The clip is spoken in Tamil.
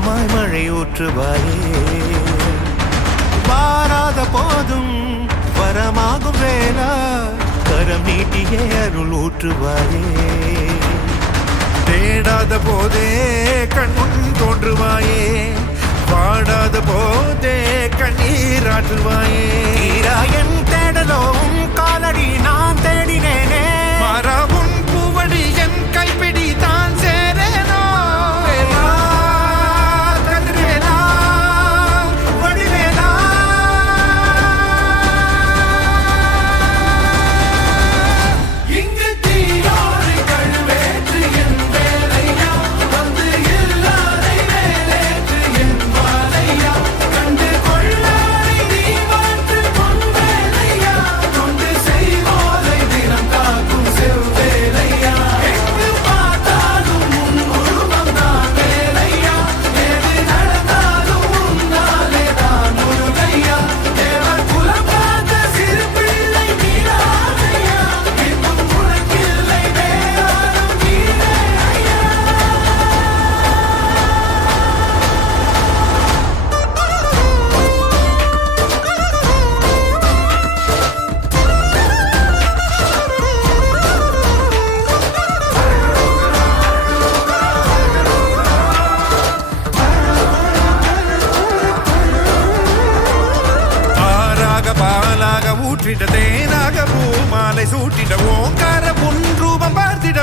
மேகமாய் மழை ஊற்றுவாயே வாராத போதும் வரமாகும் வேளா கரம் நீட்டியே அருள் ஊற்றுவாயே தேடாத போதே கண்முன் தோன்றுவாயே பாடாத போதே கண்ணீராற்றுவாயே என் தேடலும் காலடி நான் தேடினேனே மரபும் பூவடி என் கைப்பிடி தான் சேரேனோ கதிர்வேலா வடிவேலா இங்கு தீயோடு கழுவேற்று என் வேலையா வந்து இல்லாதை வேலேற்று என் வாழையா கண்டு கொள்ளாரை நீ மாற்று பொன் வேலையா கொண்டு செய்வோரை தினம் காக்கும் செவ்வேலையா எங்கு பார்த்தாலும் உன் உருவம் தான் வேலையா எது நடந்தாலும் உன்னாலே தான் முருகையா தேவர் குலம் பார்த்த சிறு பிள்ளை நீராதையா இன்னும் உனக்கில்லை வேறாரும் நீரே ஐயா ஆறாக பாலாக ஊற்றிட தேனாக பூமாலை சூட்டிட ஓங்கார பொன் ரூபம் பார்த்திட